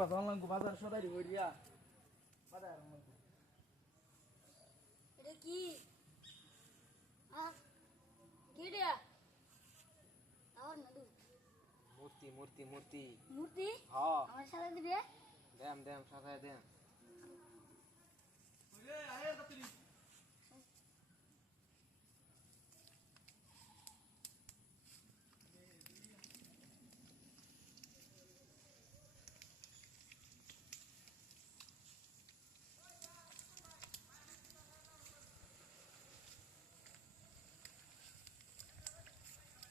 বাজার লাগবো বাজার সদাই হইয়া বাজার এটা কি কি রে আমার নদু মূর্তি মূর্তি মূর্তি মূর্তি হ্যাঁ আমার সাথে দিবে দেম দেম সাজায় দেম ওরে আয় তাড়াতাড়ি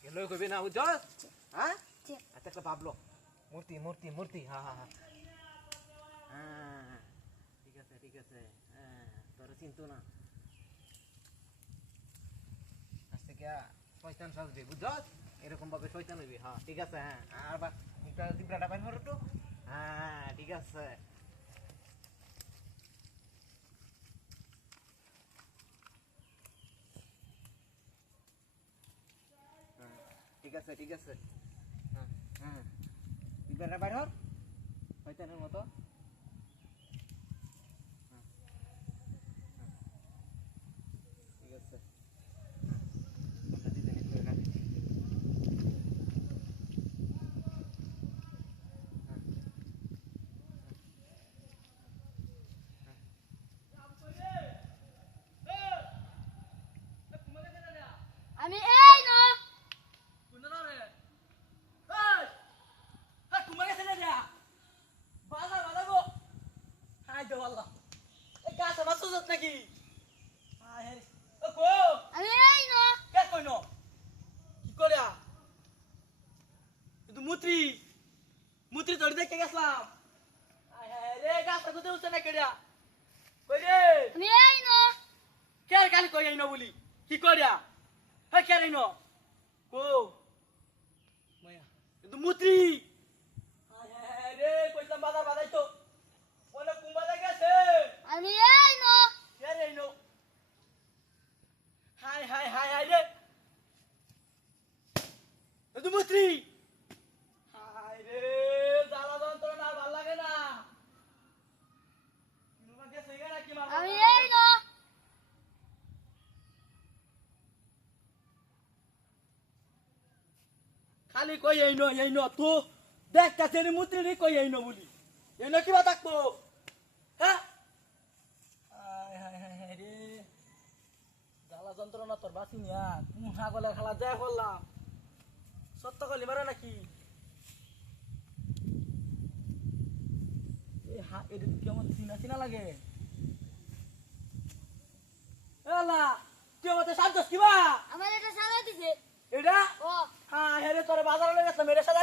এলো কইবে না বুঝছস হ্যাঁ ঠিক আচ্ছা একটা ভাবলো মূর্তি মূর্তি মূর্তি হ্যাঁ হ্যাঁ হ্যাঁ ঠিক আছে হ্যাঁ তোর চিন্তা না আজকে কে শয়তান সাজবে বুঝছস এরকম ভাবে শয়তান হইবে হ্যাঁ ঠিক আছে হ্যাঁ আর বা মুখটা জিব্রাটা বাইর করো তো হ্যাঁ ঠিক আছে ঠিক আছে হ্যাঁ হ্যাঁ জিব্রাটা বাইর কর শয়তানের মতো ঠিক আছে আমি এই না কোনরা রে এই হ্যাঁ তুমি গেছ না রে বাজার বাজার গো হাই দে আল্লাহ এই গাছ আমার সুজত নাকি হাই হে ও কো আমি এই না কে কইনো কি করিয়া তুই মুত্রি মুত্রি তোর দেখে গেছলাম হাই হাই রে গাছ কোতে উঠছে না কেড়া কই রে আমি এই না কে কালি কই আইনো বলি কি করিয়া হ্যাঁ কে আইনো কো মায়া তুই মুত্রি হাই হাই রে কইতাম বাজার বাজাইতো মনে কুম্বালে গেছে আমি এই না কে আইনো হাই হাই হাই হাই রে তুই মুত্রি হাই রে জ্বালা যন্ত্রণা আর ভাল লাগে না কিনুবা গেছে গা নাকি মারবো আমি এই না খালি কই এইনো তো দেখ কাছে নি মুত্রি নি কই এইনো বলি এইনো কিবা থাকবো হ্যাঁ হাই হাই হাই হাই রে জ্বালা যন্ত্রণা তোর বাসি নিয়া তুমি ছাগলে খেলা যায় করলাম সত্য কলি মারে নাকি এই হা এটা কেমন চিনা চিনা লাগে এলা তুই আমাদের সাজস কিবা আমার এটা সারা দিছে এটা ও হ্যাঁ হেরে তোর বাজারে গেছে মেরে সাজা